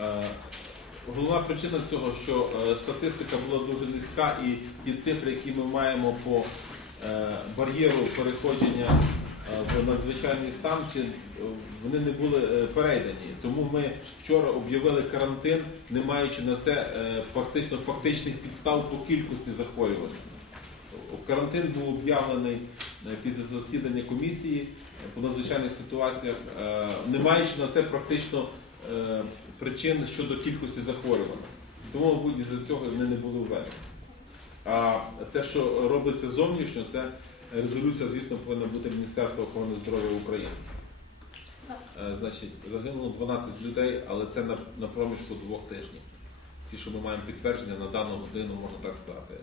Е, Головна причина цього, що е, статистика була дуже низька, і ті цифри, які ми маємо по е, бар'єру переходження в надзвичайний стан, вони не були перейдені. Тому ми вчора об'явили карантин, не маючи на це фактично фактичних підстав по кількості захворювань. Карантин був об'явлений після засідання комісії по надзвичайних ситуаціях, не маючи на це практично причин щодо кількості захворювань. Тому, мабуть, із-за цього вони не були введені. А це, що робиться зовнішньо, це резолюція, звісно, повинна бути Міністерства охорони здоров'я України. Е, Значить, загинуло 12 людей, але це на, на проміжку двох тижнів. Ці, що ми маємо підтвердження на дану годину, можна так сказати.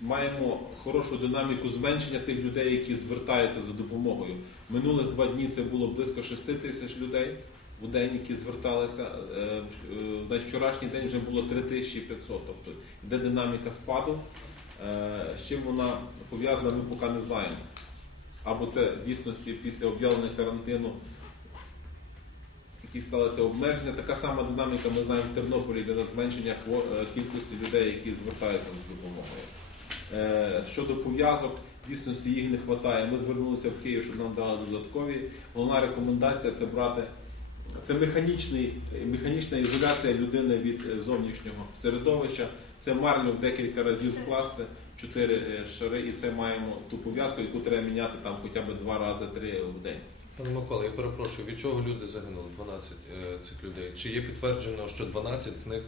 Маємо хорошу динаміку зменшення тих людей, які звертаються за допомогою. Минулих два дні це було близько 6 тисяч людей в день, які зверталися. Е, е, На вчорашній день вже було 3500. Тобто йде динаміка спаду. Е, З чим вона пов'язана, ми поки не знаємо. Або це в дійсності після об'явлення карантину, які сталися обмеження. Така сама динаміка ми знаємо в Тернополі, де на зменшення кількості людей, які звертаються за допомогою. Е, Щодо пов'язок, дійсності їх не вистачає. Ми звернулися в Київ, щоб нам дали додаткові. Головна рекомендація це брати. Це механічний, механічна ізоляція людини від е, зовнішнього середовища. Це марлю в декілька разів скласти, чотири е, шари, і це маємо ту пов'язку, яку треба міняти там хоча б два рази три в день. Пане Микола, я перепрошую, від чого люди загинули? 12 е, цих людей. Чи є підтверджено, що 12 з них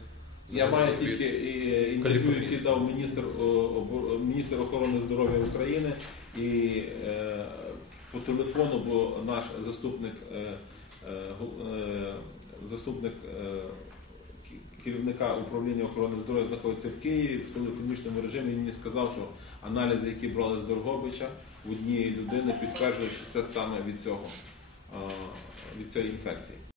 Я маю тільки е, інтерв'ю, яке дав міністр, міністр охорони здоров'я України і е, по телефону, бо наш заступник, е, заступник керівника управління охорони здоров'я знаходиться в Києві в телефонічному режимі. Він мені сказав, що аналізи, які брали з Дорогобича у однієї людини, підтверджують, що це саме від цього від цієї інфекції.